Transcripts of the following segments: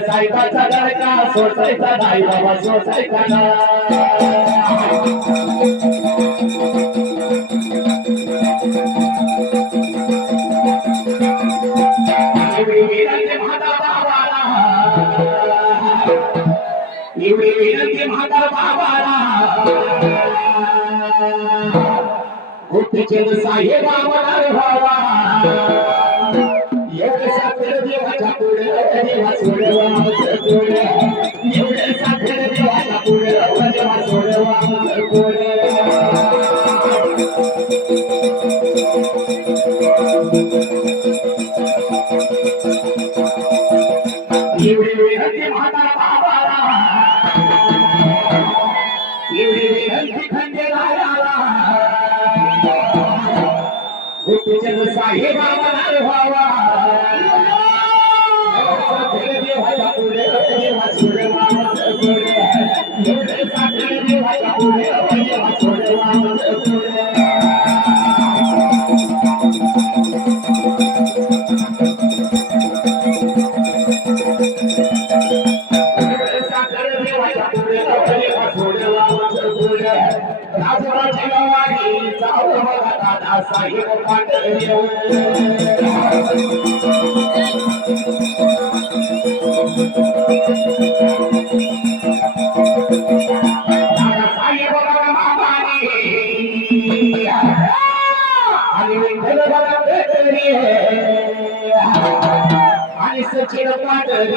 साहेबाचा लडका सोसायचा नाही बाबा सोसायचा एवढी विनंती म्हाता बाबाला गोपीचंद साहेब बाबा Thank you. சாகிப பாட்டு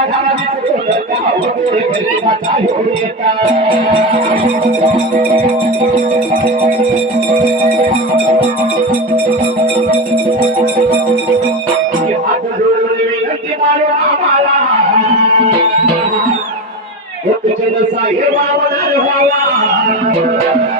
Look at the side, here I want to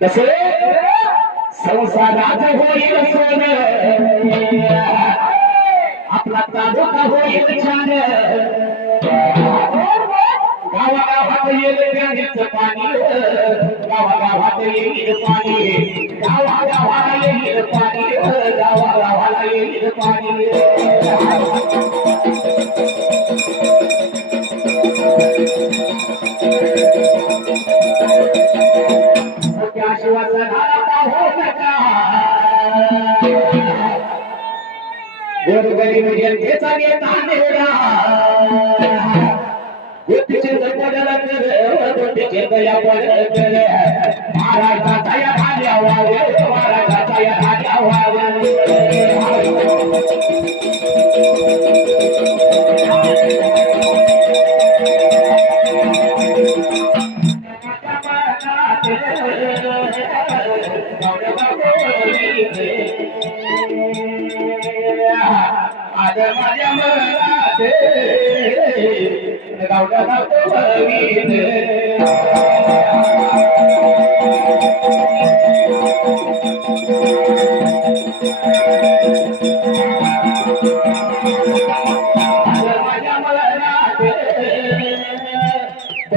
कसे? संसारात होईल सोन आपला तालुका होईल छान. गावागावात येईल प्यानीचं पाणी. गावागावात येईल पाणी. गावागावाला येईल पाणी. गावागावाला येईल पाणी. ಜಗತ್ತಲೆ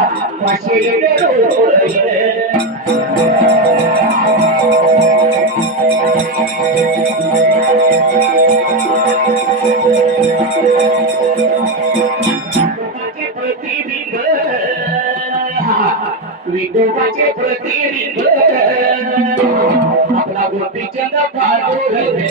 गोपीचंद विठोबाचे प्रतिबिंब आपला गोपीचंद पाठवले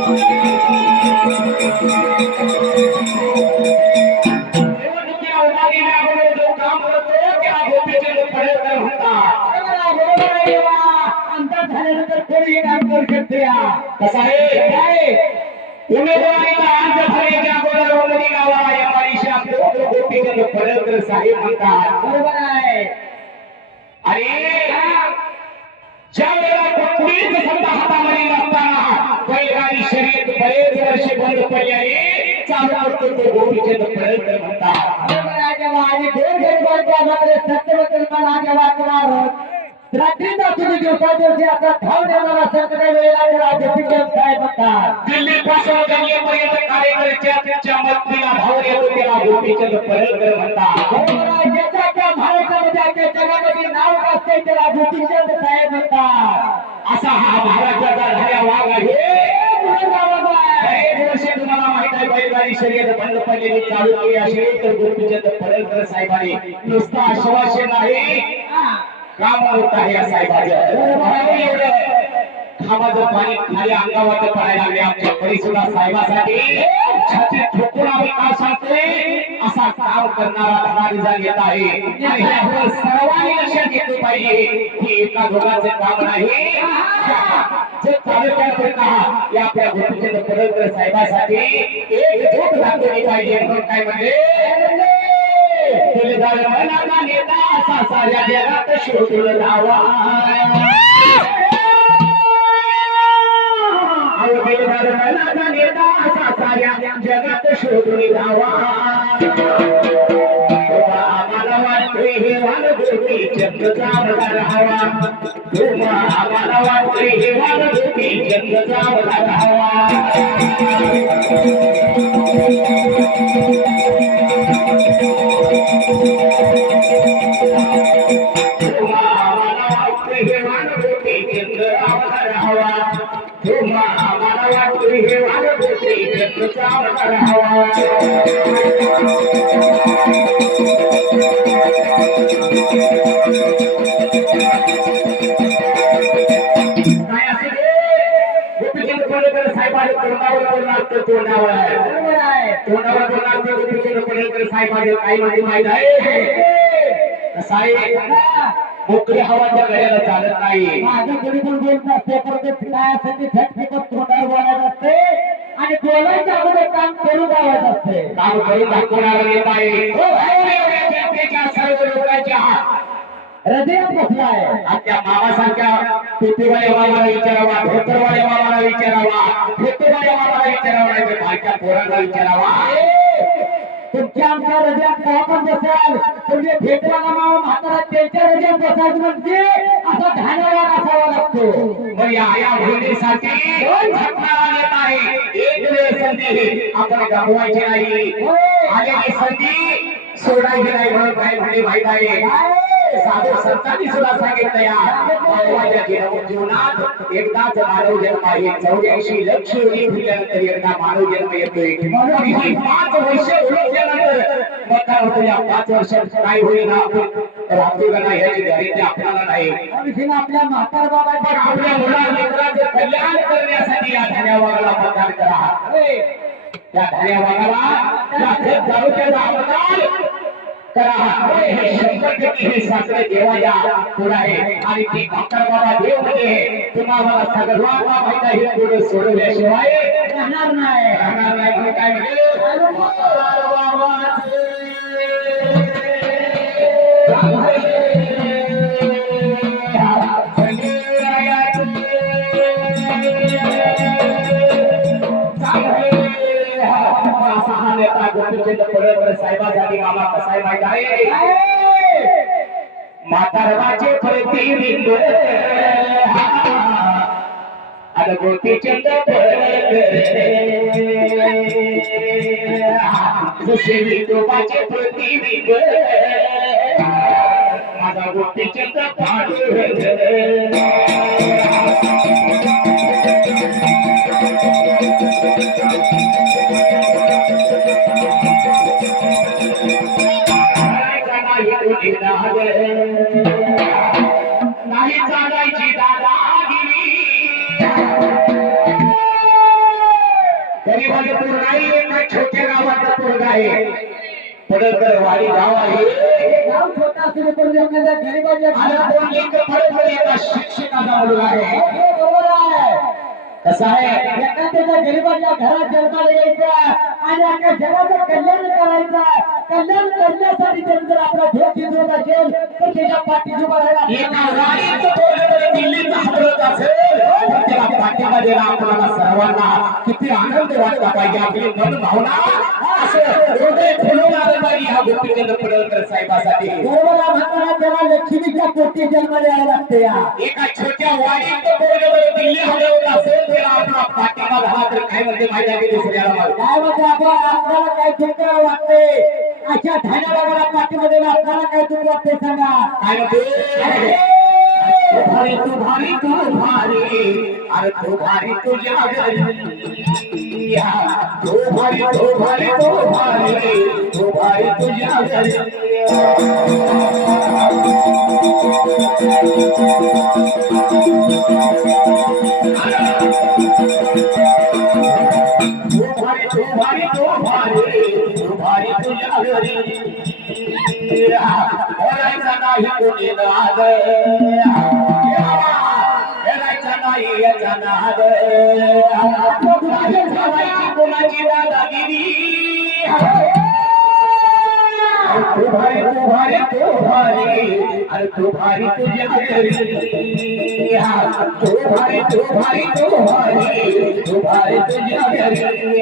साहेब म्हणतात बरोबर आहे. आणि ज्या वेळेला कुठलीच सत्ता हातामध्ये नसताना बैलगाडी शर्यत बरेच वर्षे बंद पडल्याने चालू करतो तो गोपीचंद फळेकर म्हणतात बरोबर आहे जेव्हा आणि दोन गरीबांच्या मात्र सत्यवचन मला जेव्हा तुम्हाला रात्रीचा तुम्ही दिवसा दिवशी आता धाव देणारा संकट वेळेला वेळा गोपीचंद साहेब म्हणतात? दिल्ली पासून गल्लीपर्यंत कार्यकर्त्या त्यांच्या मदतीला धावून येतो त्याला गोपीचंद फळेकर म्हणतात. बरोबर आहे ज्याच्या त्या महाराष्ट्रामध्ये आजच्या जगामध्ये नाव असते त्याला गोपीचंद साहेब म्हणतात. असा हा महाराष्ट्राचा झाल्या वाघ आहे. वर्षे तुम्हाला माहीत आहे बैलगाडी शर्यत बंद पडलेली चालू केली असेल तर गोपीचंद फळेकर साहेबांनी नुसतं आश्वासन नाही. काम होत आहे या साहेबाचं एवढं. पाणी खाली अंगावर पडायला लागले आमच्या साहेबासाठी. छाती ठोकून आम्ही सांगतोय? असा काम करणारा येत आहे. आणि सर्वांनी लक्षात घेतले पाहिजे की एका दोघांचे काम नाही. जे तालुक्यात का या आपल्या गोपीचंद पडळकर साहेबासाठी एकजूट दाखवली पाहिजे. म्हणून काय म्हणजे साऱ्या जगात शोधून लावा नेता असा साऱ्या जगात शोधून लावा आम्हाला वाटते हे वाल गोपी राहावा आम्हाला वाटते हे गोपीचंद पडळकर साहेबांनी काही माहिती माहीत आहे कसं आहे मोकळी हवा त्या गड्याला चालत नाही माझं कधी पण बोलत असते परत फिरायसाठी झटफिकत तोंडावर बोलायचं असते आणि बोलायच्या अगोदर काम करून जायचं असते काम करून दाखवणारा नेता आहे हो, सर्व लोकांच्या हृदयात बसलाय आणि त्या मामासारख्या मामाला विचारावा धोतरवाल्या मामाला विचारावा मामाला विचारावा नाही तर पोरांना विचारावा तुमच्या आमच्या हृदयात का पण बसाल म्हणजे भेटवाला मामा म्हातारा त्यांच्या हृदयात बसायचं म्हणजे असा धान्यवान असावा लागतो. मग या या झटणारा आहे. एक वेळ संधी आपण गमवायची नाही. आलेली संधी सोडायची नाही म्हणून काय म्हणे माहीत आहे साधू संतांनी सुद्धा सांगितलं या जीवनात एकदाच मानव जन्म आहे चौऱ्याऐंशी लक्ष योगी फिरल्यानंतर एकदा मानव जन्म येतोय. म्हणून ही पाच वर्ष ओळखल्यानंतर मग काय होतं या पाच वर्षात काय होईल ना का नाही याची गॅरंटी आपल्याला नाही. आपल्या म्हातार बाबाच्या आपल्या मुला मित्राचं कल्याण करण्यासाठी या धन्यवादाला मतदान करा. त्या धन्यवादाला या थेट तालुक्याचा मतदान करा हे शंभर टक्के हे सासरे देवाच्या पुढे आहे. आणि ती भाकर बाबा देव म्हणजे तुम्हाला सगळ्यांना माहीत आहे पुढे सोडवल्याशिवाय राहणार नाही. राहणार नाही काय साहेबासाठी कसा आहे माहीत आहे म्हातारवाचे प्रतिबिंब अरे गोपी चंद जसे विठोबाचे प्रतिबिंब गरीबाचं पोरग आहे एका छोट्या गावाचा पोरग आहे. पडकर वाडी गाव आहे. गाव छोटा असून पण गरीबाच्या शिक्षकाचा मुलगा हे आहे. कसा आहे. एखाद्याच्या गरीबाच्या घरात जन्माला यायचं आणि आपल्या जगाचं कल्याण करायचं. कल्याण करण्यासाठी त्यांनी जर आपला झोप शिजवत असेल तर त्याच्या पाठीशी उभा राहायला सर्वांना किती आनंद वाटला पाहिजे आपली मन भावना लक्ष्मीच्या पोटी जन्म द्यायला लागते या एका छोट्या वाडीत दिल्ली हलवत असेल त्याला आपला झाला तर काय म्हणते माहिती आहे दुसऱ्याला काय म्हणते आपण? आपल्याला काय दुःख वाटते. अशा धान्याला पाठीमध्ये आपल्याला काय दुःख वाटते सांगा. काय म्हणते? तू भारी तू भारी तू भारी. अरे तू भारी तुझ्या घरी या. तू भारी तू भारी तू भारी तू भारी तुझ्या घरी तू भारी तू भारी तू भारी तू भारी तुझ्या घरी बोलायचा नाही कोणी नाद बोलायचा नाही कोणाची दादागिरी तू भारी तू भारी तू भारी. अरे तू भारी तुझ्या घरी तू भारी तू भारी. तू भारी तू भारी. तुझ्या घरी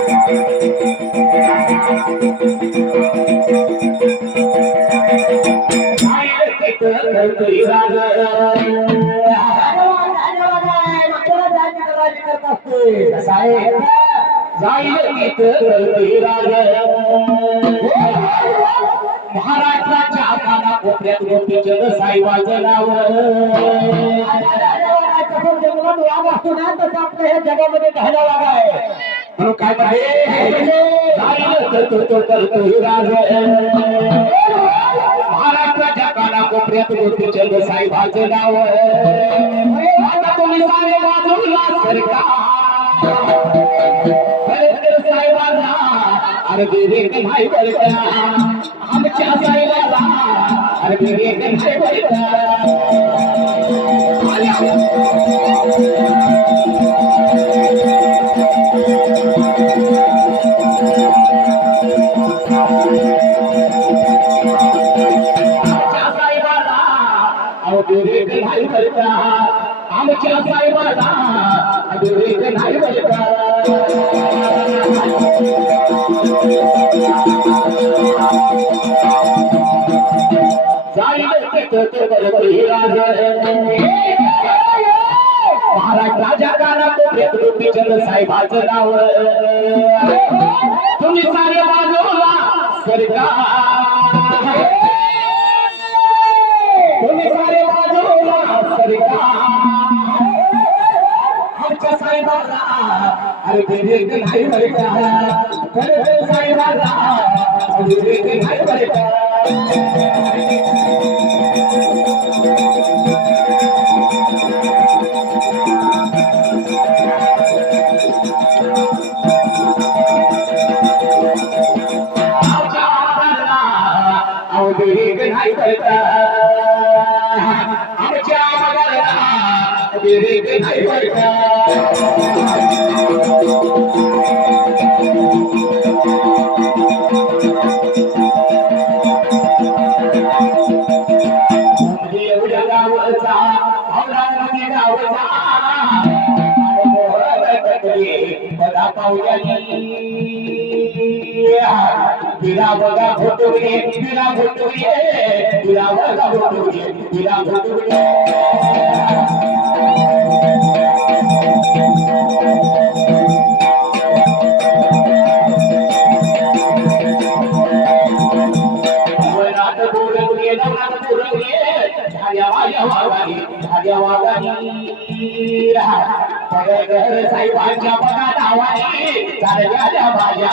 मंदिरात जायची करायची करत असते. साहेब जाईल महाराष्ट्राच्या काना कोपऱ्यात गोपीचंद साहेबाचं नाव. असतो ना तसं आपलं हे जगामध्ये आहे म्हणून काय महाराष्ट्राच्या काना कोपऱ्यात गोपीचंद साहेबाचं नाव आता तुम्ही सारे बाजूला सरकार साहेबांना अरे विवेक नाही बरं का आमच्या साहेबाला अरे विवेक नाही बरं का आमच्या साहेबाला दुरीत नाही महाराष्ट्राच्या कानात साहेबाचं नाव तुम्ही सारे बाजूला सरकार तुम्ही सारे बाजूला सरकार आमच्या साहेबाला अरे विवेक नाही बरं का खरं साहेबाला विवेक नाही बरं का आमच्या आम्हाला अवधूत नाही बरं आमच्या आम्हाला विवेक नाही बरं एवढ्या गावचा औरंगाबाद गावचा बघा पाहुण्यानी तिला बघा फोटो घे तिला फोटो घे तिला बघा फोटो घे तिला फोटो घे पगडर साहेबांच्या बघा नावाने माझ्या